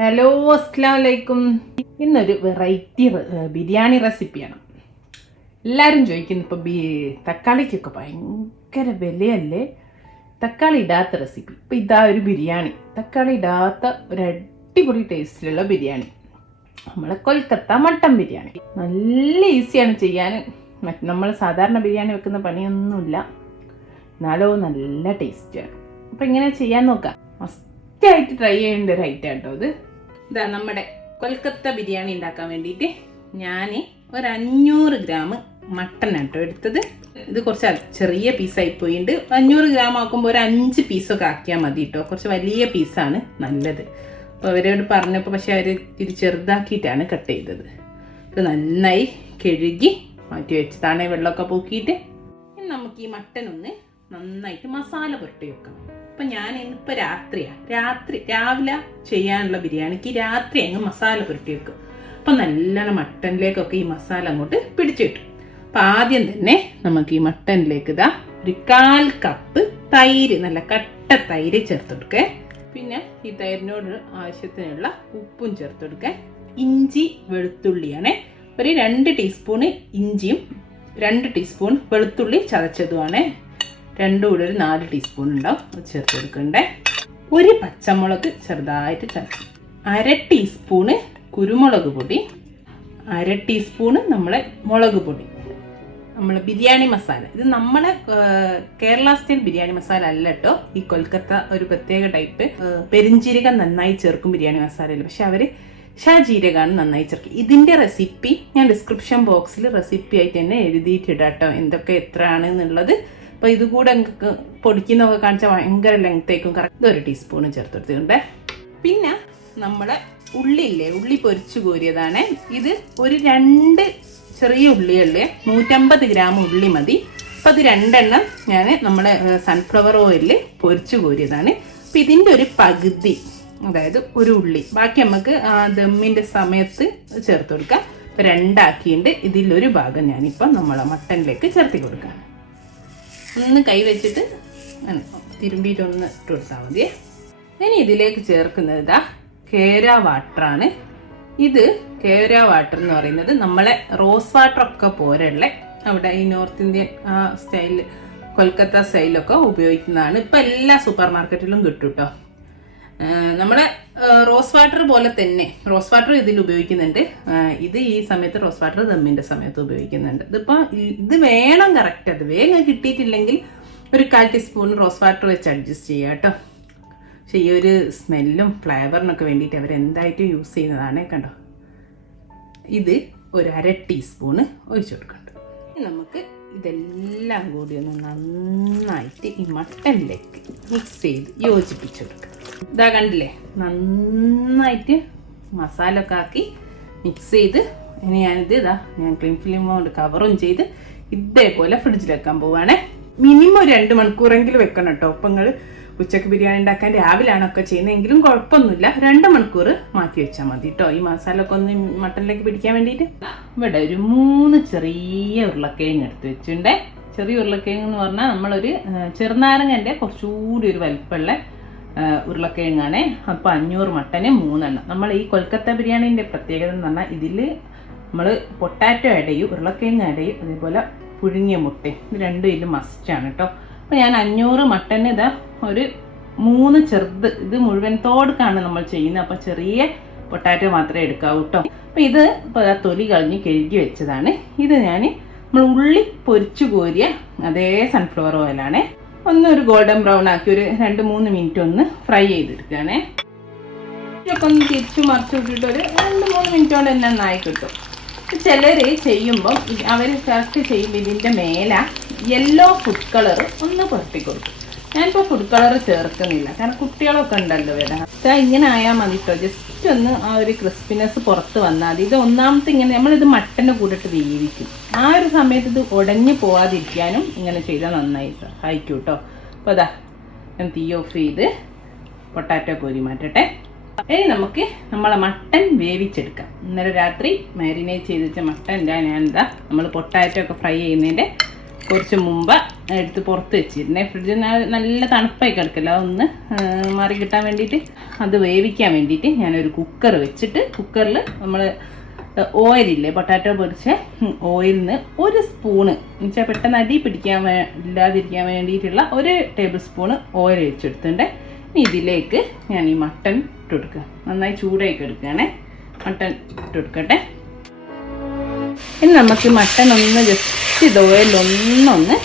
Hello, അസ്സലാമു അലൈക്കും. ഇന്നൊരു വെറൈറ്റി ബിരിയാണി റെസിപ്പിയാണ്. എല്ലാവരും ചോദിക്കുന്നു, ഇപ്പോൾ തക്കാളിക്കൊക്കെ ഭയങ്കര വിലയല്ലേ, തക്കാളി ഇടാത്ത റെസിപ്പി. ഇപ്പം ഇതാ ഒരു ബിരിയാണി, തക്കാളി ഇടാത്ത ഒരു അടിപൊളി ടേസ്റ്റിലുള്ള ബിരിയാണി, നമ്മളെ കൊൽക്കത്ത മട്ടൻ ബിരിയാണി. നല്ല ഈസിയാണ് ചെയ്യാൻ. നമ്മൾ സാധാരണ ബിരിയാണി വെക്കുന്ന പണിയൊന്നുമില്ല, എന്നാലോ നല്ല ടേസ്റ്റാണ്. അപ്പം ഇങ്ങനെ ചെയ്യാൻ നോക്കാം. മസ്റ്റായിട്ട് ട്രൈ ചെയ്യേണ്ട ഒരു ഐറ്റം കേട്ടോ ഇത്. ഇതാ നമ്മുടെ കൊൽക്കത്ത ബിരിയാണി ഉണ്ടാക്കാൻ വേണ്ടിയിട്ട് ഞാൻ ഒരു 500 ഗ്രാം മട്ടൺ ആട്ടോ എടുത്തത്. ഇത് കുറച്ച് ചെറിയ പീസായി പോയിട്ടുണ്ട്. 500 ഗ്രാം ആക്കുമ്പോൾ ഒരു 5 പീസൊക്കെ ആക്കിയാൽ മതി കേട്ടോ. കുറച്ച് വലിയ പീസാണ് നല്ലത്. അപ്പോൾ അവരോട് പറഞ്ഞപ്പോൾ പക്ഷെ അവർ ഇത് ചെറുതാക്കിയിട്ടാണ് കട്ട് ചെയ്തത്. ഇത് നന്നായി കഴുകി മാറ്റി വെച്ചതാണ്, വെള്ളമൊക്കെ പോക്കിയിട്ട്. ഇനി നമുക്ക് ഈ മട്ടൺ ഒന്ന് നന്നായിട്ട് മസാല പുരട്ടി വെക്കണം. അപ്പം ഞാൻ ഇന്നിപ്പോൾ രാവിലെ ചെയ്യാനുള്ള ബിരിയാണിക്ക് രാത്രി അങ്ങ് മസാല പുരട്ടി വെക്കും. അപ്പം നല്ലോണം മട്ടനിലേക്കൊക്കെ ഈ മസാല അങ്ങോട്ട് പിടിച്ചു കിട്ടും. അപ്പം ആദ്യം തന്നെ നമുക്ക് ഈ മട്ടനിലേക്ക് ഇതാ ഒരു 1/4 കപ്പ് തൈര്, നല്ല കട്ട തൈര് ചേർത്ത് കൊടുക്കുക. പിന്നെ ഈ തൈരിനോട് ആവശ്യത്തിനുള്ള ഉപ്പും ചേർത്ത് കൊടുക്കുക. ഇഞ്ചി വെളുത്തുള്ളിയാണ്, ഒരു 2 ടീസ്പൂണ് ഇഞ്ചിയും 2 ടീസ്പൂൺ വെളുത്തുള്ളി ചതച്ചതുമാണ്. രണ്ടും കൂടെ ഒരു 4 ടീസ്പൂൺ ഉണ്ടാവും, അത് ചേർത്ത് കൊടുക്കണ്ടേ. ഒരു പച്ചമുളക് ചെറുതായിട്ട് ചതച്ച്, 1/2 ടീസ്പൂണ് കുരുമുളക് പൊടി, 1/2 ടീസ്പൂണ് നമ്മളെ മുളക് പൊടി, നമ്മളെ ബിരിയാണി മസാല. ഇത് നമ്മളെ കേരള സ്റ്റൈൽ ബിരിയാണി മസാല അല്ല കേട്ടോ. ഈ കൊൽക്കത്ത ഒരു പ്രത്യേക ടൈപ്പ് പെരിഞ്ജീരകം നന്നായി ചേർക്കും ബിരിയാണി മസാലയിൽ, പക്ഷെ അവര് ഷാജീരകമാണ് നന്നായി ചേർക്കുക. ഇതിന്റെ റെസിപ്പി ഞാൻ ഡിസ്ക്രിപ്ഷൻ ബോക്സിൽ റെസിപ്പി ആയിട്ട് തന്നെ എഴുതിയിട്ടിടാം കേട്ടോ, എന്തൊക്കെ എത്രയാണ് എന്നുള്ളത്. അപ്പോൾ ഇത് കൂടെ പൊടിക്കുന്നതൊക്കെ കാണിച്ചാൽ ഭയങ്കര ലെങ്ത്തേക്കും. കറക്റ്റ് 1 ടീസ്പൂൺ ചേർത്ത് കൊടുത്തിട്ടുണ്ട്. പിന്നെ നമ്മളെ ഉള്ളിയില്ലേ, ഉള്ളി പൊരിച്ചു കോരിയതാണ് ഇത്. ഒരു 2 ചെറിയ ഉള്ളികളിൽ 150 ഗ്രാം ഉള്ളി മതി. അപ്പം അത് 2 എണ്ണം ഞാൻ നമ്മളെ സൺഫ്ലവർ ഓയിലിൽ പൊരിച്ചു കോരിയതാണ്. അപ്പം ഇതിൻ്റെ ഒരു പകുതി, അതായത് ഒരു ഉള്ളി, ബാക്കി നമുക്ക് ദമ്മിൻ്റെ സമയത്ത് ചേർത്ത് കൊടുക്കാം. അപ്പം 2 ആക്കിയിട്ട് ഇതിലൊരു ഭാഗം ഞാനിപ്പം നമ്മളെ മട്ടനിലേക്ക് ചേർത്തി കൊടുക്കാം. ഒന്ന് കൈ വെച്ചിട്ട് തിരുമ്പിയിട്ടൊന്ന് ഇട്ട് കൊടുത്താൽ മതി. ഇനി ഇതിലേക്ക് ചേർക്കുന്നത് ഇതാ കേര വാട്ടറാണ്. ഇത് കേര വാട്ടർ എന്ന് പറയുന്നത് നമ്മളെ റോസ് വാട്ടറൊക്കെ പോരെയുള്ള അവിടെ ഈ നോർത്ത് ഇന്ത്യൻ സ്റ്റൈലിൽ കൊൽക്കത്ത സ്റ്റൈലൊക്കെ ഉപയോഗിക്കുന്നതാണ്. ഇപ്പം എല്ലാ സൂപ്പർ മാർക്കറ്റിലും കിട്ടും കേട്ടോ. നമ്മുടെ റോസ് വാട്ടർ പോലെ തന്നെ റോസ് വാട്ടർ ഇതിൽ ഉപയോഗിക്കുന്നുണ്ട്. ഇത് ഈ സമയത്ത് റോസ് വാട്ടർ ദമ്മിൻ്റെ സമയത്ത് ഉപയോഗിക്കുന്നുണ്ട്. ഇതിപ്പോൾ ഇത് വേണം കറക്റ്റ്. അത് വേഗം കിട്ടിയിട്ടില്ലെങ്കിൽ ഒരു 1/4 ടീസ്പൂൺ റോസ് വാട്ടർ വെച്ച് അഡ്ജസ്റ്റ് ചെയ്യുക കേട്ടോ. പക്ഷേ ഈ ഒരു സ്മെല്ലും ഫ്ലേവറിനൊക്കെ വേണ്ടിയിട്ട് അവരെന്തായിട്ടും യൂസ് ചെയ്യുന്നതാണ്. കണ്ടോ, ഇത് ഒരു 1/2 ടീസ്പൂണ് ഒഴിച്ചു കൊടുക്കുന്നുണ്ട്. നമുക്ക് ഇതെല്ലാം കൂടി ഒന്ന് നന്നായിട്ട് ഈ മട്ടനിലേക്ക് മിക്സ് ചെയ്ത് യോജിപ്പിച്ചു കൊടുക്കുക. ഇതാ കണ്ടില്ലേ, നന്നായിട്ട് മസാല ഒക്കെ ആക്കി മിക്സ് ചെയ്ത് ഇനി ഞാൻ ക്ലീൻ ഫിലിം കൊണ്ട് കവറും ചെയ്ത് ഇതേപോലെ ഫ്രിഡ്ജിൽ വെക്കാൻ പോവുകയാണേ. മിനിമം 2 മണിക്കൂറെങ്കിലും വെക്കണം കേട്ടോ. അപ്പം നിങ്ങൾ ഉച്ചക്ക് ബിരിയാണി ഉണ്ടാക്കാൻ രാവിലെയാണൊക്കെ ചെയ്യുന്നതെങ്കിലും കുഴപ്പമൊന്നുമില്ല, 2 മണിക്കൂർ മാറ്റി വെച്ചാൽ മതി കേട്ടോ, ഈ മസാല ഒക്കെ ഒന്ന് മട്ടനിലേക്ക് പിടിക്കാൻ വേണ്ടിയിട്ട്. ഇവിടെ ഒരു 3 ചെറിയ ഉരുളക്കിഴങ്ങ് എടുത്ത് വെച്ചിട്ടുണ്ട്. ചെറിയ ഉരുളക്കിഴങ്ങ് എന്ന് പറഞ്ഞാൽ നമ്മളൊരു ചെറുനാരങ്ങൻ്റെ കുറച്ചുകൂടി ഒരു വലിപ്പമുള്ള ഉരുളക്കിഴങ്ങാണ്. അപ്പോൾ 500 മട്ടന് 3 എണ്ണം. നമ്മൾ ഈ കൊൽക്കത്ത ബിരിയാണീൻ്റെ പ്രത്യേകത എന്ന് പറഞ്ഞാൽ ഇതിൽ നമ്മൾ പൊട്ടാറ്റോ ആഡ് ചെയ്യും, ഉരുളക്കിഴങ്ങ് ആഡ് ചെയ്യും, അതേപോലെ പുഴുങ്ങിയ മുട്ടയും. ഇത് രണ്ടും ഇതിൽ മസ്റ്റാണ് കേട്ടോ. അപ്പോൾ ഞാൻ 500 മട്ടന് ഇതാ ഒരു 3 ചെറുത്, ഇത് മുഴുവൻ തോടുക്കാണ് നമ്മൾ ചെയ്യുന്നത്. അപ്പോൾ ചെറിയ പൊട്ടാറ്റോ മാത്രമേ എടുക്കാവൂ കേട്ടോ. അപ്പോൾ ഇത് ഇപ്പോൾ തൊലി കളഞ്ഞ് കഴുകി വെച്ചതാണ്. ഇത് നമ്മൾ ഉള്ളി പൊരിച്ചു കോരിയ അതേ സൺഫ്ലവർ ഓയിലാണ്. ഒരു ഗോൾഡൻ ബ്രൗൺ ആക്കി ഒരു 2-3 മിനിറ്റ് ഒന്ന് ഫ്രൈ ചെയ്തെടുക്കുകയാണേ. ഇതൊക്കെ ഒന്ന് തിരിച്ചു മറിച്ച് വിട്ടിട്ട് ഒരു 2-3 മിനിറ്റ് കൊണ്ട് തന്നെ നന്നായി കിട്ടും. ചിലർ ചെയ്യുമ്പം അവർ കറക്റ്റ് ചെയ്യുമ്പോൾ ഇതിൻ്റെ മേലെ യെല്ലോ ഫുഡ് കളർ ഒന്ന് പുരട്ടി കൊടുക്കും. ഞാനിപ്പോൾ ഫുഡ് കളർ ചേർക്കുന്നില്ല, കാരണം കുട്ടികളൊക്കെ ഉണ്ടല്ലോ വരാൻ. ഇങ്ങനെ ആയാൽ മതി കേട്ടോ. ജസ്റ്റ് ഒന്ന് ആ ഒരു ക്രിസ്പിനെസ് പുറത്ത് വന്നാൽ മതി. ഇത് ഒന്നാമത്തെ ഇങ്ങനെ നമ്മളിത് മട്ടൻ്റെ കൂടിട്ട് വേവിക്കും. ആ ഒരു സമയത്ത് ഇത് ഉടഞ്ഞു പോവാതിരിക്കാനും ഇങ്ങനെ ചെയ്താൽ നന്നായി സഹായിക്കും കേട്ടോ. അപ്പോൾ അതാ ഞാൻ തീ ഓഫ് ചെയ്ത് പൊട്ടാറ്റോ കോരി മാറ്റട്ടെ. ഇനി നമുക്ക് നമ്മളെ മട്ടൻ വേവിച്ചെടുക്കാം. ഇന്നലെ രാത്രി മാരിനേറ്റ് ചെയ്ത് വെച്ച മട്ടൻ നമ്മൾ പൊട്ടാറ്റോ ഒക്കെ ഫ്രൈ ചെയ്യുന്നതിൻ്റെ കുറച്ച് മുമ്പ് എടുത്ത് പുറത്ത് വെച്ചിരുന്നേ. ഫ്രിഡ്ജിൽ നല്ല തണുപ്പായി കിടക്കില്ല, ഒന്ന് മാറി കിട്ടാൻ വേണ്ടിയിട്ട്. അത് വേവിക്കാൻ വേണ്ടിയിട്ട് ഞാനൊരു കുക്കർ വെച്ചിട്ട് കുക്കറിൽ നമ്മൾ ഓയിലില്ലേ പൊട്ടാറ്റോ പൊരിച്ച ഓയിലിൽ നിന്ന് ഒരു സ്പൂണ് എന്നുവെച്ചാൽ പെട്ടെന്ന് അടി പിടിക്കാൻ ഇല്ലാതിരിക്കാൻ വേണ്ടിയിട്ടുള്ള 1 ടേബിൾ സ്പൂണ് ഓയിൽ വെച്ചെടുത്തിട്ടുണ്ട്. ഇനി ഇതിലേക്ക് ഞാൻ ഈ മട്ടൺ ഇട്ട് കൊടുക്കുക. നന്നായി ചൂടാക്കി എടുക്കുകയാണേ. മട്ടൺ ഇട്ട് കൊടുക്കട്ടെ. ഇനി നമുക്ക് മട്ടൺ ഒന്ന് ജസ്റ്റ് ഇത് ഓയിലൊന്ന്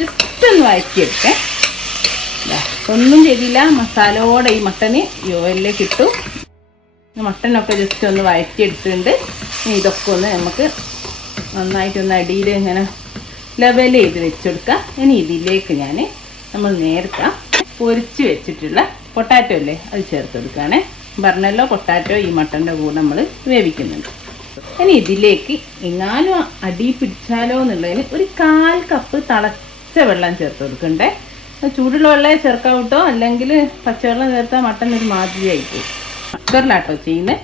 ജസ്റ്റ് ഒന്ന് വഴറ്റിയെടുക്കേ. ഒന്നും ചെയ്തില്ല, മസാലയോടെ ഈ മട്ടന് ഈ ഓയിലിലേക്ക് ഇട്ടു. മട്ടനൊക്കെ ജസ്റ്റ് ഒന്ന് വഴറ്റിയെടുത്തിട്ടുണ്ട്. ഇനി ഇതൊക്കെ ഒന്ന് നമുക്ക് നന്നായിട്ടൊന്ന് അടിയിൽ ഇങ്ങനെ ലെവൽ ചെയ്ത് വെച്ചെടുക്കാം. ഇനി ഇതിലേക്ക് നമ്മൾ നേരത്തെ പൊരിച്ച് വെച്ചിട്ടുള്ള പൊട്ടാറ്റോ അല്ലേ അത് ചേർത്ത് കൊടുക്കുകയാണേ. പറഞ്ഞല്ലോ പൊട്ടാറ്റോ ഈ മട്ടൻ്റെ കൂടെ നമ്മൾ വേവിക്കുന്നുണ്ട്. ഇനി ഇതിലേക്ക് എങ്ങാനും അടി പിടിച്ചാലോ എന്നുള്ളതിന് ഒരു 1/4 കപ്പ് തിളച്ച വെള്ളം ചേർത്ത് കൊടുക്കണ്ടേ. ചൂടുള്ള വെള്ളമേ ചേർക്കാൻ കിട്ടോ, അല്ലെങ്കിൽ പച്ചവെള്ളം ചേർത്താൽ മട്ടൻ ഒരു മാതിരിയായിട്ട്. കുക്കറിലാട്ടോ ചെയ്യുന്നത്.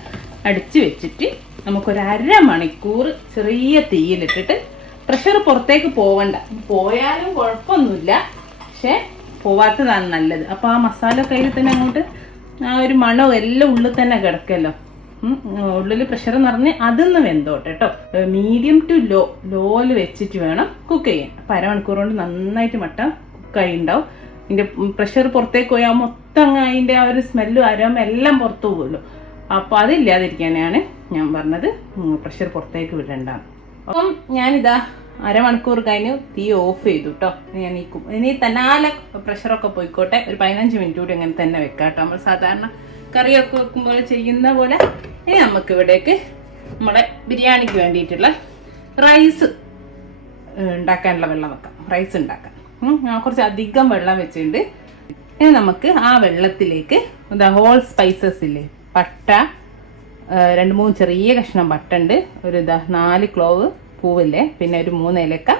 അടിച്ച് വെച്ചിട്ട് നമുക്കൊരു 1/2 മണിക്കൂർ ചെറിയ തീയിലിട്ടിട്ട് പ്രഷർ പുറത്തേക്ക് പോവണ്ട. പോയാലും കുഴപ്പമൊന്നുമില്ല, പക്ഷെ പോവാത്തതാണ് നല്ലത്. അപ്പോൾ ആ മസാല കയ്യിൽ തന്നെ അങ്ങോട്ട് ആ ഒരു മണവും എല്ലാം ഉള്ളിൽ തന്നെ കിടക്കല്ലോ. ഉള്ളിൽ പ്രഷർ നിറഞ്ഞ് അതൊന്ന് വെന്തോട്ടെ കേട്ടോ. മീഡിയം ടു ലോയിൽ വെച്ചിട്ട് വേണം കുക്ക് ചെയ്യാൻ. അപ്പോൾ 1/2 മണിക്കൂർ കൊണ്ട് നന്നായിട്ട് മട്ടൻ കുക്കായി ഉണ്ടാവും. ഇതിൻ്റെ പ്രഷർ പുറത്തേക്ക് പോയാൽ മൊത്തം അതിൻ്റെ ആ ഒരു സ്മെല്ലും അരോമ എല്ലാം പുറത്തു പോകുമല്ലോ. അപ്പോൾ അതില്ലാതിരിക്കാനാണ് ഞാൻ പറഞ്ഞത് പ്രഷർ പുറത്തേക്ക് വിടണ്ടാന്ന്. അപ്പം ഞാനിതാ 1/2 മണിക്കൂർ കഴിഞ്ഞ് തീ ഓഫ് ചെയ്തു കേട്ടോ. ഞാൻ ഇനി തന്നാലെ പ്രഷറൊക്കെ പോയിക്കോട്ടെ. ഒരു 15 മിനിറ്റ് കൂടി അങ്ങനെ തന്നെ വെക്കാം കേട്ടോ. നമ്മൾ സാധാരണ കറിയൊക്കെ വെക്കുമ്പോൾ ചെയ്യുന്ന പോലെ. ഇനി നമുക്ക് ഇവിടേക്ക് നമ്മുടെ ബിരിയാണിക്ക് വേണ്ടിയിട്ടുള്ള റൈസ് ഉണ്ടാക്കാനുള്ള വെള്ളം വെക്കാം. റൈസ് ഉണ്ടാക്കാം. ഞാൻ കുറച്ച് അധികം വെള്ളം വെച്ചിട്ടുണ്ട്. ഇനി നമുക്ക് ആ വെള്ളത്തിലേക്ക് ഹോൾ സ്പൈസസ് ഇല്ലേ, പട്ട, 2-3 ചെറിയ കഷ്ണം പട്ട ഉണ്ട്, ഒരു 4 ക്ലോവ് പൂവില്ലേ, പിന്നെ ഒരു 3 ഏലക്ക,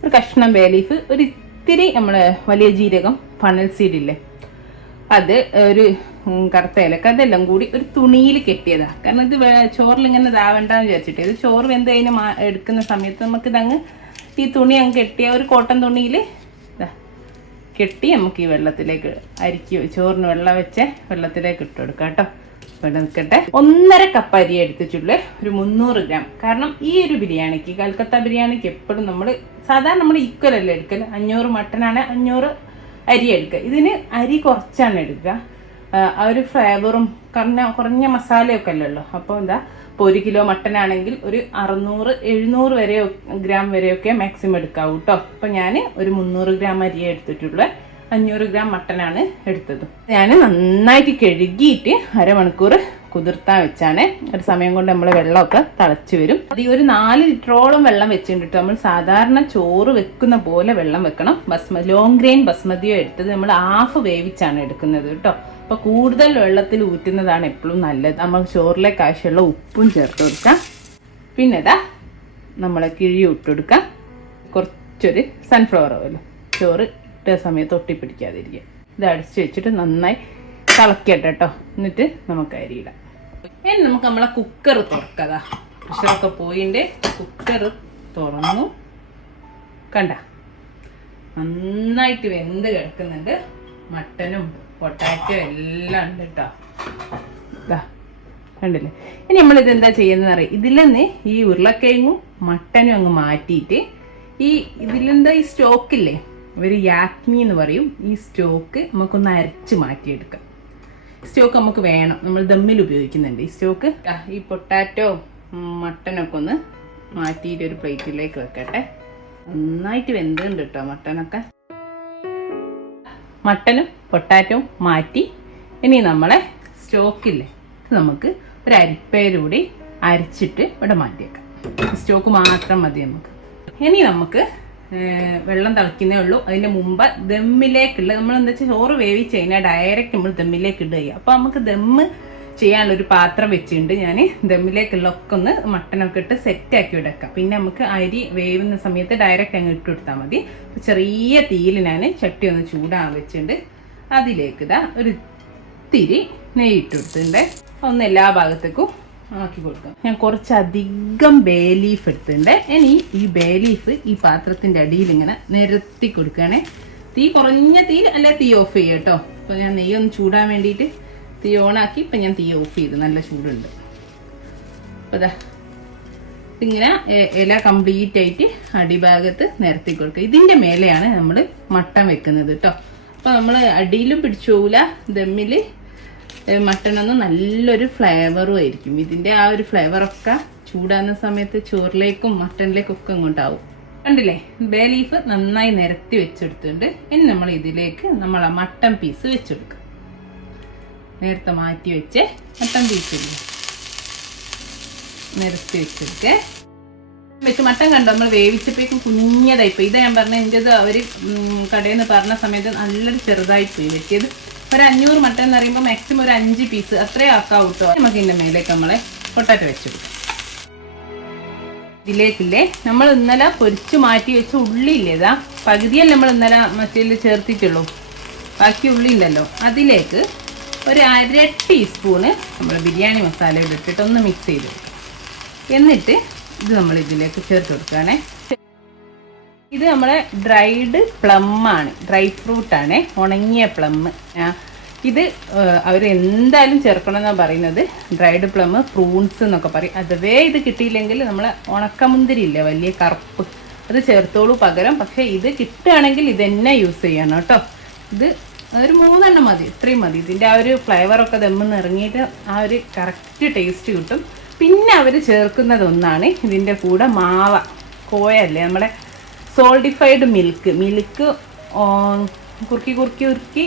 ഒരു കഷ്ണം ബേ ലീഫ്, ഒരു ഇത്തിരി നമ്മൾ വലിയ ജീരകം ഫണൽ സീഡില്ലേ അത്, ഒരു കറുത്ത ഏലക്ക, അതെല്ലാം കൂടി ഒരു തുണിയിൽ കെട്ടിയതാണ്. കാരണം ഇത് ചോറിൽ ഇങ്ങനെ ഇതാവേണ്ടെന്ന് വിചാരിച്ചിട്ട്. ഇത് ചോറ് വെന്ത് കഴിഞ്ഞ് എടുക്കുന്ന സമയത്ത് നമുക്കിതങ്ങ് ഈ തുണി അങ്ങ് കെട്ടിയ ഒരു കോട്ടൺ തുണിയിൽ കെട്ടി നമുക്ക് ഈ വെള്ളത്തിലേക്ക് ചോറിന് വെള്ളം വെച്ച് വെള്ളത്തിലേക്ക് ഇട്ട് കൊടുക്കാം കേട്ടോ. ഇവിടെ നിൽക്കട്ടെ. 1.5 കപ്പ് അരി എടുത്തിട്ടുള്ള ഒരു 300 ഗ്രാം. കാരണം ഈ ഒരു ബിരിയാണിക്ക്, കൽക്കത്ത ബിരിയാണിക്ക് എപ്പോഴും നമ്മൾ സാധാരണ നമ്മൾ ഈക്വൽ അല്ലേ എടുക്കൽ. 500 മട്ടനാണ് 500 അരി എടുക്കുക. ഇതിന് അരി കുറച്ചാണ് എടുക്കുക. ആ ഒരു ഫ്ലേവറും കുറഞ്ഞ മസാലയൊക്കെ അല്ലല്ലോ. അപ്പോൾ ഇപ്പോൾ 1 കിലോ മട്ടനാണെങ്കിൽ ഒരു 600-700 ഗ്രാം വരെയൊക്കെ മാക്സിമം എടുക്കാവൂ കേട്ടോ. അപ്പോൾ ഞാൻ ഒരു 300 ഗ്രാം അരിയെ എടുത്തിട്ടുള്ള 500 ഗ്രാം മട്ടനാണ് എടുത്തത്. ഞാൻ നന്നായിട്ട് കഴുകിയിട്ട് 1/2 മണിക്കൂർ കുതിർത്താൻ വെച്ചാണ്. ഒരു സമയം കൊണ്ട് നമ്മൾ വെള്ളമൊക്കെ തിളച്ച് വരും. അത് ഒരു 4 ലിറ്ററോളം വെള്ളം വെച്ചിട്ട് നമ്മൾ സാധാരണ ചോറ് വെക്കുന്ന പോലെ വെള്ളം വെക്കണം. ലോങ് ഗ്രെയിൻ ബസ്മതിയോ എടുത്തത് നമ്മൾ ഹാഫ് വേവിച്ചാണ് എടുക്കുന്നത് കേട്ടോ. അപ്പോൾ കൂടുതൽ വെള്ളത്തിൽ ഊറ്റുന്നതാണ് എപ്പോഴും നല്ലത്. നമ്മൾ ചോറിലേക്ക് ആവശ്യമുള്ള ഉപ്പും ചേർത്ത് കൊടുക്കാം. പിന്നെ നമ്മൾ കിഴി ഇട്ട് കൊടുക്കാം. കുറച്ചൊരു സൺഫ്ലവർ ഓയിൽ. ചോറ് ഇട്ട സമയത്ത് ഒട്ടിപ്പിടിക്കാതിരിക്കുക. ഇത് അടിച്ച് വെച്ചിട്ട് നന്നായി തിളക്കട്ടെ കേട്ടോ. എന്നിട്ട് നമുക്ക് അരിയിടാം. ഇനി നമുക്ക് നമ്മളെ കുക്കർ തുറക്കതാ. പ്രഷറൊക്കെ പോയിൻ്റെ കുക്കർ തുറന്നു. കണ്ട നന്നായിട്ട് വെന്ത് കിടക്കുന്നുണ്ട്. മട്ടനും പൊട്ടാറ്റോ എല്ലാം ഉണ്ട് കേട്ടോ. കണ്ടില്ലേ? ഇനി നമ്മളിത് എന്താ ചെയ്യുന്നതെന്ന് അറിയാം. ഇതിലെന്ന് ഈ ഉരുളക്കിഴങ്ങും മട്ടനും അങ്ങ് മാറ്റിയിട്ട് ഇതിലെന്താ ഈ സ്റ്റോക്കില്ലേ, ഇവർ യാക്മി എന്ന് പറയും. ഈ സ്റ്റോക്ക് നമുക്കൊന്ന് അരച്ച് മാറ്റിയെടുക്കാം. സ്റ്റോക്ക് നമുക്ക് വേണം, നമ്മൾ ദമ്മിൽ ഉപയോഗിക്കുന്നുണ്ട് ഈ സ്റ്റോക്ക്. ഈ പൊട്ടാറ്റോ മട്ടനൊക്കെ ഒന്ന് മാറ്റിയിട്ട് ഒരു പ്ലേറ്റിലേക്ക് വെക്കട്ടെ. നന്നായിട്ട് വെന്തുണ്ട് കേട്ടോ മട്ടനൊക്കെ. മട്ടനും പൊട്ടാറ്റോയും മാറ്റി. ഇനി നമ്മളെ സ്റ്റോക്കില്ലേ നമുക്ക് ഒരു അരിപ്പയിലൂടെ അരച്ചിട്ട് ഇവിടെ മാറ്റിയേക്കാം. സ്റ്റോക്ക് മാത്രം മതി നമുക്ക്. ഇനി നമുക്ക് വെള്ളം തിളയ്ക്കുന്നേ ഉള്ളൂ. അതിൻ്റെ മുമ്പ് ദമ്മിലേക്കുള്ള നമ്മൾ എന്താ വെച്ചാൽ ചോറ് വേവിച്ച് കഴിഞ്ഞാൽ ഡയറക്റ്റ് നമ്മൾ ദമ്മിലേക്ക് ഇടുക ചെയ്യുക. അപ്പോൾ നമുക്ക് ദമ്മ് ചെയ്യാനുള്ളൊരു പാത്രം വെച്ചിട്ടുണ്ട്. ഞാൻ ദമ്മിലേക്കുള്ള ഒക്കെ ഒന്ന് മട്ടനൊക്കെ ഇട്ട് സെറ്റാക്കി വെക്കാം. പിന്നെ നമുക്ക് അരി വേവുന്ന സമയത്ത് ഡയറക്റ്റ് അങ്ങ് ഇട്ട് കൊടുത്താൽ മതി. ചെറിയ തീയിൽ ഞാൻ ചട്ടി ഒന്ന് ചൂടാൻ വെച്ചിട്ടുണ്ട്. അതിലേക്ക് ഒരു ഇത്തിരി നെയ്യ് ഇട്ട് കൊടുത്തിട്ടുണ്ട്. ഒന്ന് എല്ലാ ഭാഗത്തേക്കും ആക്കി കൊടുക്കാം. ഞാൻ കുറച്ചധികം ബേ ലീഫ് എടുത്തിട്ടുണ്ട്. ഇനി ഈ ബേ ലീഫ് ഈ പാത്രത്തിൻ്റെ അടിയിൽ ഇങ്ങനെ നിരത്തി കൊടുക്കുകയാണെ. തീ കുറഞ്ഞ തീ അല്ലെ തീ ഓഫ് ചെയ്യുക കേട്ടോ. അപ്പോൾ ഞാൻ നെയ്യ് ഒന്ന് ചൂടാൻ വേണ്ടിയിട്ട് തീ ഓണാക്കി ഇപ്പം ഞാൻ തീ ഓഫ് ചെയ്തു, നല്ല ചൂടുണ്ട്. അപ്പോൾ അതാ ഇങ്ങനെ ഇല കംപ്ലീറ്റ് ആയിട്ട് അടിഭാഗത്ത് നിരത്തി കൊടുക്കുക. ഇതിൻ്റെ മേലെയാണ് നമ്മൾ മട്ടൻ വെക്കുന്നത് കേട്ടോ. അപ്പോൾ നമ്മൾ അടിയിലും പിടിച്ചു പോകില്ല, ദമ്മിൽ മട്ടനൊന്നും നല്ലൊരു ഫ്ലേവറും ആയിരിക്കും. ഇതിൻ്റെ ആ ഒരു ഫ്ലേവറൊക്കെ ചൂടാകുന്ന സമയത്ത് ചോറിലേക്കും മട്ടനിലേക്കും ഒക്കെ ഇങ്ങോട്ടാവും. കണ്ടില്ലേ, ബേ ലീഫ് നന്നായി നിരത്തി വെച്ചെടുത്തിട്ടുണ്ട്. ഇനി നമ്മൾ ഇതിലേക്ക് നമ്മൾ ആ മട്ടൻ പീസ് വെച്ചെടുക്കുക. നേരത്തെ മാറ്റി വെച്ച് മട്ടൻ പീസ് നിരത്തി വെച്ചെടുക്കേ. വെച്ച് മട്ടൻ കണ്ടോ, നമ്മൾ വേവിച്ചപ്പോഴേക്കും കുഞ്ഞതായിപ്പോയി. ഇത് ഞാൻ പറഞ്ഞ എൻ്റെത് അവർ കടയിൽ നിന്ന് പറഞ്ഞ സമയത്ത് നല്ലൊരു ചെറുതായിപ്പോയി വെട്ടിയത്. ഒരു 500 മട്ടൻ എന്ന് പറയുമ്പോൾ മാക്സിമം ഒരു 5 പീസ് അത്രേ ആക്കാം കേട്ടോ. നമുക്ക് ഇതിൻ്റെ മേലേക്ക് നമ്മളെ പൊട്ടാറ്റോ വെച്ചെടുക്കും. ഇതിലേക്കില്ലേ നമ്മൾ ഇന്നലെ പൊരിച്ചു മാറ്റി വെച്ച ഉള്ളി ഇല്ലേ, ഇതാ പകുതിയല്ലേ നമ്മൾ ഇന്നലെ മറ്റേതിൽ ചേർത്തിട്ടുള്ളൂ, ബാക്കി ഉള്ളി ഉണ്ടല്ലോ. അതിലേക്ക് ഒരു 1/2 ടീസ്പൂണ് നമ്മൾ ബിരിയാണി മസാല ഇട്ടിട്ട് ഒന്ന് മിക്സ് ചെയ്ത് കൊടുക്കും. എന്നിട്ട് ഇത് നമ്മൾ ഇതിലേക്ക് ചേർത്ത് കൊടുക്കുകയാണേ. ഇത് നമ്മളെ ഡ്രൈഡ് പ്ലം ആണ്, ഡ്രൈ ഫ്രൂട്ടാണ്, ഉണങ്ങിയ പ്ലം. ഇത് അവർ എന്തായാലും ചേർക്കണമെന്നാണ് പറയുന്നത്. ഡ്രൈഡ് പ്ലം, ഫ്രൂട്ട്സ് എന്നൊക്കെ പറയും. അഥവേ ഇത് കിട്ടിയില്ലെങ്കിൽ നമ്മൾ ഉണക്കമുന്തിരി ഇല്ലേ വലിയ കറുപ്പ്, അത് ചേർത്തോളൂ പകരം. പക്ഷേ ഇത് കിട്ടുകയാണെങ്കിൽ ഇത് തന്നെ യൂസ് ചെയ്യണം കേട്ടോ. ഇത് ഒരു 3 എണ്ണം മതി, ഇത്രയും മതി. ഇതിൻ്റെ ആ ഒരു ഫ്ലേവറൊക്കെ ദമ്മിന്ന് ഇറങ്ങിയിട്ട് ആ ഒരു കറക്റ്റ് ടേസ്റ്റ് കിട്ടും. പിന്നെ അവർ ചേർക്കുന്നത് ഒന്നാണ് ഇതിൻ്റെ കൂടെ മാവ, കോയല്ലേ നമ്മുടെ സോൾഡിഫൈഡ് മിൽക്ക് കുറുക്കി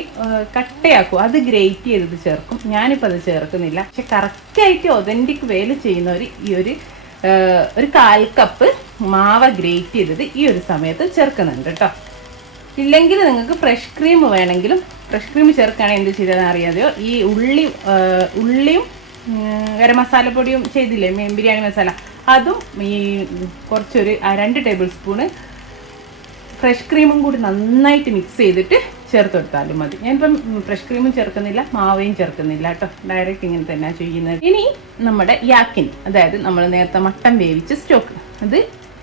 കട്ടയാക്കും. അത് ഗ്രേറ്റ് ചെയ്തത് ചേർക്കും. ഞാനിപ്പോൾ അത് ചേർക്കുന്നില്ല. പക്ഷെ കറക്റ്റായിട്ട് ഒതൻറ്റിക് വേയിൽ ചെയ്യുന്നവർ ഈ ഒരു 1/4 കപ്പ് മാവ ഗ്രേറ്റ് ചെയ്തത് ഈ ഒരു സമയത്ത് ചേർക്കുന്നുണ്ട് കേട്ടോ. ഇല്ലെങ്കിൽ നിങ്ങൾക്ക് ഫ്രഷ് ക്രീം വേണമെങ്കിലും, ഫ്രഷ് ക്രീം ചേർക്കുകയാണെങ്കിൽ എന്ത് ചെയ്തതെന്ന് അറിയാതെയോ, ഈ ഉള്ളിയും ഗരം മസാലപ്പൊടിയും ചെയ്തില്ലേ ബിരിയാണി മസാല, അതും ഈ കുറച്ചൊരു 2 ടേബിൾ സ്പൂണ് ഫ്രഷ് ക്രീമും കൂടി നന്നായിട്ട് മിക്സ് ചെയ്തിട്ട് ചേർത്ത് കൊടുത്താലും മതി. ഞാനിപ്പം ഫ്രഷ് ക്രീമും ചേർക്കുന്നില്ല, മാവയും ചേർക്കുന്നില്ല കേട്ടോ. ഡയറക്റ്റ് ഇങ്ങനെ തന്നെ ചെയ്യുന്നത്. ഇനി നമ്മുടെ യാക്കിൻ, അതായത് നമ്മൾ നേരത്തെ മട്ടൻ വേവിച്ച സ്റ്റോക്ക്, അത്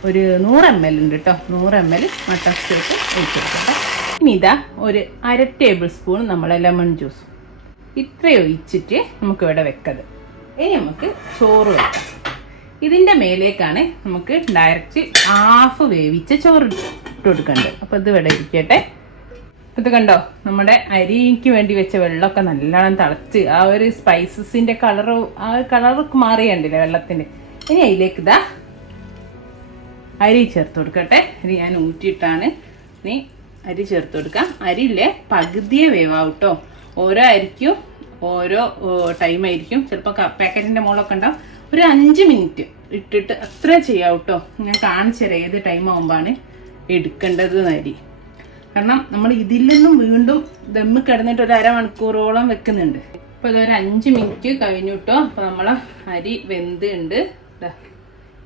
ഒരു 100 ml ഉണ്ട് കേട്ടോ. 100 ml മട്ടൻ സ്റ്റോക്ക് ഒഴിച്ചെടുക്കട്ടെ. ഇനി ഇതാ ഒരു 1/2 ടേബിൾ സ്പൂൺ നമ്മളെ ലെമൺ ജ്യൂസ്, ഇത്രയും ഒഴിച്ചിട്ട് നമുക്ക് ഇവിടെ വെക്കത്. ഇനി നമുക്ക് ചോറ് വെക്കാം. ഇതിൻ്റെ മേലേക്കാണ് നമുക്ക് ഡയറക്റ്റ് ഹാഫ് വേവിച്ച ചോറ് ഇട്ട് കൊടുക്കേണ്ടത്. അപ്പോൾ ഇത് ഇവിടെ ഇരിക്കട്ടെ. ഇത് കണ്ടോ, നമ്മുടെ അരിക്ക് വേണ്ടി വെച്ച വെള്ളമൊക്കെ നല്ലോണം തിളച്ച് ആ ഒരു സ്പൈസസിൻ്റെ കളറൊക്കെ മാറിയണ്ടില്ലേ വെള്ളത്തിൻ്റെ. ഇനി അതിലേക്ക് ഇതാ അരി ചേർത്ത് കൊടുക്കട്ടെ. അരി ഞാൻ ഊറ്റിയിട്ടാണ്. ഇനി അരി ചേർത്ത് കൊടുക്കാം. അരിയില്ലേ പകുതിയെ വേവാവട്ടോ. ഓരോ അരിക്കും ഓരോ ടൈമായിരിക്കും. ചിലപ്പോൾ പാക്കറ്റിൻ്റെ മുകളൊക്കെ ഉണ്ടാവും. ഒരു 5 മിനിറ്റ് ഇട്ടിട്ട് അത്ര ചെയ്യാം കേട്ടോ. ഞാൻ കാണിച്ചു തരാം ഏത് ടൈം ആകുമ്പോഴാണ് എടുക്കേണ്ടത് അരി. കാരണം നമ്മൾ ഇതിൽ നിന്നും വീണ്ടും ദമ്മ് കിടന്നിട്ട് ഒരു 1/2 മണിക്കൂറോളം വെക്കുന്നുണ്ട്. അപ്പോൾ ഇതൊരു 5 മിനിറ്റ് കഴിഞ്ഞു കേട്ടോ. അപ്പോൾ നമ്മളെ അരി വെന്തുണ്ട്.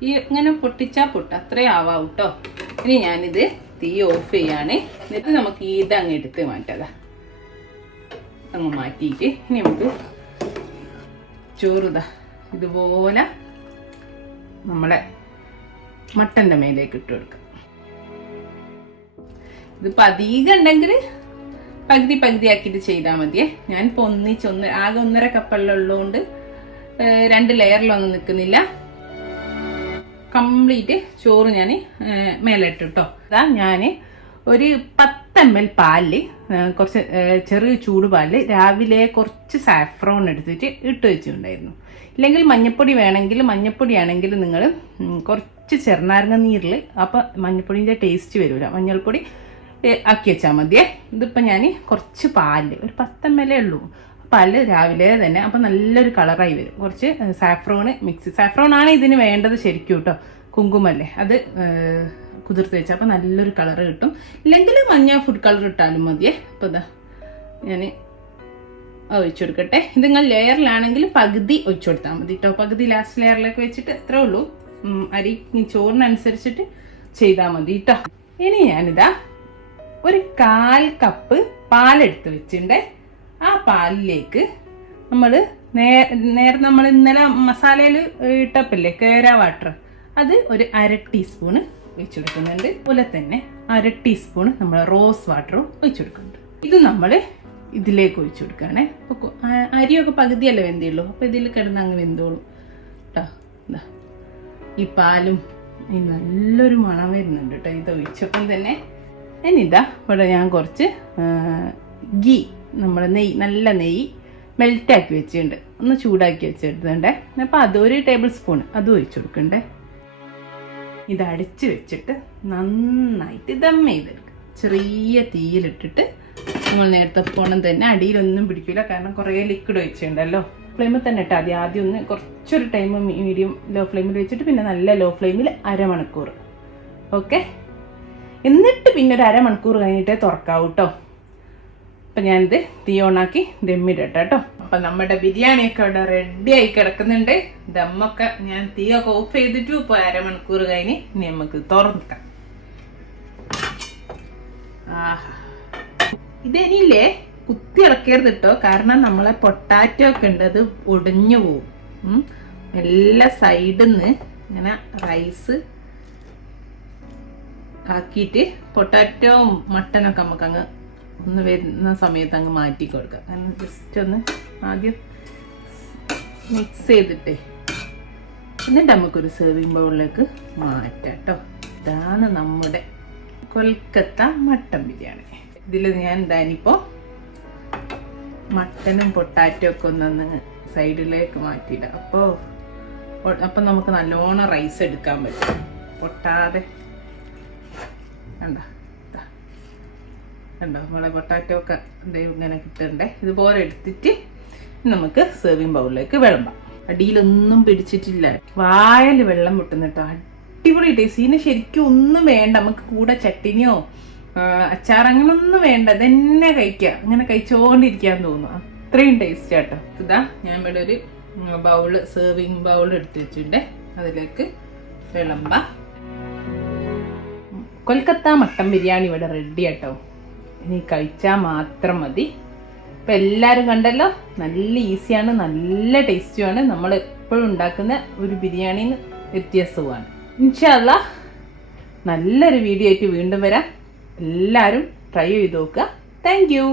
ഈ ഇങ്ങനെ പൊട്ടിച്ചാൽ അത്രേ ആവാം കേട്ടോ. ഇനി ഞാനിത് തീ ഓഫ് ചെയ്യാണ്. എന്നിട്ട് നമുക്ക് ഇതങ്ങ് എടുത്ത് മാറ്റാം. അങ്ങ് മാറ്റിയിട്ട് ഇനി നമുക്ക് ചോറുതാ ഇതുപോലെ നമ്മളെ മട്ടൻ്റെ മേലേക്ക് ഇട്ട് കൊടുക്കാം. ഇതിപ്പോൾ അധികം ഉണ്ടെങ്കിൽ പകുതി ആക്കിയിട്ട് ചെയ്താൽ മതിയേ. ഞാനിപ്പോൾ ആകെ 1.5 കപ്പെല്ലാം ഉള്ളതുകൊണ്ട് 2 ലെയറിലൊന്നും നിൽക്കുന്നില്ല. കംപ്ലീറ്റ് ചോറ് ഞാൻ മേലെ ഇട്ടു കേട്ടോ. അതാ ഞാൻ ഒരു 10 ml പാലിൽ, കുറച്ച് ചെറിയ ചൂട് പാലിൽ രാവിലെ കുറച്ച് സാഫ്രോൺ എടുത്തിട്ട് ഇട്ട് വെച്ചിട്ടുണ്ടായിരുന്നു. ഇല്ലെങ്കിൽ മഞ്ഞപ്പൊടി വേണമെങ്കിൽ, മഞ്ഞപ്പൊടിയാണെങ്കിൽ നിങ്ങൾ കുറച്ച് ചെറുനാരങ്ങ നീരിൽ, അപ്പോൾ മഞ്ഞപ്പൊടിൻ്റെ ടേസ്റ്റ് വരില്ല. മഞ്ഞൾപ്പൊടി ആക്കി വെച്ചാൽ മതിയേ. ഇതിപ്പോൾ ഞാൻ കുറച്ച് പാലിൽ ഒരു 10 ml ഉള്ളൂ. പാല് രാവിലെ തന്നെ, അപ്പോൾ നല്ലൊരു കളറായി വരും. കുറച്ച് സാഫ്രോൺ മിക്സ്, സാഫ്രോണാണ് ഇതിന് വേണ്ടത് ശരിക്കും കേട്ടോ. കുങ്കുമല്ലേ, അത് കുതിർത്ത് വെച്ചാൽ അപ്പോൾ നല്ലൊരു കളറ് കിട്ടും. ഇല്ലെങ്കിൽ മഞ്ഞ ഫുഡ് കളർ ഇട്ടാലും മതിയേ. അപ്പോൾ ഇതാ ഞാൻ ഒഴിച്ചു കൊടുക്കട്ടെ. ഇത് നിങ്ങൾ ലെയറിലാണെങ്കിൽ പകുതി ഒഴിച്ചു കൊടുത്താൽ മതി കേട്ടോ. പകുതി ലാസ്റ്റ് ലെയറിലേക്ക് വെച്ചിട്ട് എത്രേ ഉള്ളൂ, അരി ചോറിനനുസരിച്ചിട്ട് ചെയ്താൽ മതി കേട്ടോ. ഇനി ഞാനിതാ ഒരു 1/4 കപ്പ് പാലെടുത്ത് വെച്ചിട്ടുണ്ട്. ആ പാലിലേക്ക് നമ്മൾ നേരെ നമ്മൾ ഇന്നലെ മസാലയിൽ ഇട്ടപ്പില്ലേ കേര വാട്ടർ, അത് ഒരു 1/2 ടീസ്പൂണ് ഒഴിച്ചു കൊടുക്കുന്നുണ്ട്. അതുപോലെ തന്നെ 1/2 ടീസ്പൂൺ നമ്മൾ റോസ് വാട്ടറും ഒഴിച്ചു കൊടുക്കുന്നുണ്ട്. ഇത് നമ്മൾ ഇതിലേക്ക് ഒഴിച്ചു കൊടുക്കുകയാണേ. അപ്പോൾ അരിയൊക്കെ പകുതിയല്ലേ വെന്തയുള്ളൂ, അപ്പോൾ ഇതിൽ കിടന്ന് അങ്ങ് വെന്തോളും കേട്ടോ. എന്താ ഈ പാലും ഈ നല്ലൊരു മണം വരുന്നുണ്ട് കേട്ടോ ഇത് ഒഴിച്ചപ്പം തന്നെ. ഇനിതാ ഇവിടെ ഞാൻ കുറച്ച് ഗീ, നമ്മുടെ നെയ്യ്, നല്ല നെയ്യ് മെൽറ്റാക്കി വെച്ചിട്ടുണ്ട്, ഒന്ന് ചൂടാക്കി വെച്ചെടുത്തുണ്ടേ. അപ്പോൾ അതൊരു ടേബിൾ സ്പൂൺ അതും ഒഴിച്ചു കൊടുക്കണ്ടേ. ഇത് അടിച്ച് വെച്ചിട്ട് നന്നായിട്ട് ദം ചെയ്തെടുക്കുക. ചെറിയ തീയിലിട്ടിട്ട് നമ്മൾ നേരത്തെ പോണം തന്നെ, അടിയിലൊന്നും പിടിക്കില്ല, കാരണം കുറേ ലിക്വിഡ് ഒഴിച്ചിട്ടുണ്ടല്ലോ. ഫ്ലെയിമിൽ തന്നെ ഇട്ടാൽ മതി. ആദ്യം ഒന്ന് കുറച്ചൊരു ടൈം മീഡിയം ലോ ഫ്ലെയിമിൽ വെച്ചിട്ട് പിന്നെ നല്ല ലോ ഫ്ലെയിമിൽ അരമണിക്കൂർ. ഓക്കെ, എന്നിട്ട് പിന്നെ ഒരു അരമണിക്കൂർ കഴിഞ്ഞിട്ടേ തുറക്കാവൂ കേട്ടോ. അപ്പം ഞാനിത് തീ ഓണാക്കി ദമ്മിടട്ടെ കേട്ടോ. അപ്പം നമ്മുടെ ബിരിയാണിയൊക്കെ അവിടെ റെഡി ആയി കിടക്കുന്നുണ്ട്. ദമ്മൊക്കെ ഞാൻ തീയൊക്കെ ഓഫ് ചെയ്തിട്ടു. ഇപ്പോൾ അരമണിക്കൂർ കഴിഞ്ഞ് ഇനി നമുക്ക് തുറക്കാം. ആഹാ, ഇതെനിയില്ലേ കുത്തി ഇളക്കരുത് കേട്ടോ, കാരണം നമ്മളെ പൊട്ടാറ്റോ ഒക്കെ ഉണ്ട്, അത് ഒടിഞ്ഞു പോവും. എല്ലാ സൈഡിൽ നിന്ന് ഇങ്ങനെ റൈസ് ആക്കിയിട്ട് പൊട്ടാറ്റോ മട്ടനൊക്കെ നമുക്ക് അങ്ങ് ഒന്ന് വരുന്ന സമയത്ത് അങ്ങ് മാറ്റി കൊടുക്കാം. അങ്ങനെ ജസ്റ്റ് ഒന്ന് ആദ്യം മിക്സ് ചെയ്തിട്ടേ എന്നിട്ട് നമുക്കൊരു സെർവിങ് ബൗളിലേക്ക് മാറ്റാം കേട്ടോ. ഇതാണ് നമ്മുടെ കൊൽക്കത്ത മട്ടൻ ബിരിയാണി. ഇതിൽ ഞാൻ ഇതാനിപ്പോൾ മട്ടനും പൊട്ടാറ്റോ ഒക്കെ ഒന്നൊന്ന് സൈഡിലേക്ക് മാറ്റിയിടാം. അപ്പം നമുക്ക് നല്ലോണം റൈസ് എടുക്കാൻ പറ്റും, പൊട്ടാതെ. കണ്ടോ കണ്ടോ, നമ്മളെ പൊട്ടാറ്റോ ഒക്കെ ഇങ്ങനെ കിട്ടണ്ടേ. ഇതുപോലെ എടുത്തിട്ട് നമുക്ക് സെർവിങ് ബൗളിലേക്ക് വിളമ്പാം. അടിയിലൊന്നും പിടിച്ചിട്ടില്ല, വായൽ വെള്ളം മുട്ടുന്നിട്ടോ. അടിപൊളി ടേസ്റ്റ്. ഇതിന് ശരിക്കും ഒന്നും വേണ്ട, നമുക്ക് കൂടെ ചട്ടിനിയോ അച്ചാർ അങ്ങനൊന്നും വേണ്ട, ഇതന്നെ കഴിക്കുക. അങ്ങനെ കഴിച്ചോണ്ടിരിക്കാൻ തോന്നും, അത്രയും ടേസ്റ്റ് ആട്ടോ. ഇതാ ഞാൻ ഇവിടെ ഒരു ബൗള്, സെർവിങ് ബൗൾ എടുത്ത് വെച്ചിട്ടുണ്ട്, അതിലേക്ക് വിളമ്പ. കൊൽക്കത്ത മട്ടൻ ബിരിയാണി ഇവിടെ റെഡി ആട്ടോ. ഇനി കഴിച്ചാൽ മാത്രം മതി. അപ്പം എല്ലാവരും കണ്ടല്ലോ, നല്ല ഈസിയാണ്, നല്ല ടേസ്റ്റുമാണ്. നമ്മൾ എപ്പോഴും ഉണ്ടാക്കുന്ന ഒരു ബിരിയാണിന്ന് വ്യത്യാസവുമാണ്. ഇൻഷാ അല്ലാ നല്ലൊരു വീഡിയോ ആയിട്ട് വീണ്ടും വരാം. എല്ലാവരും ട്രൈ ചെയ്ത് നോക്കുക. Thank you.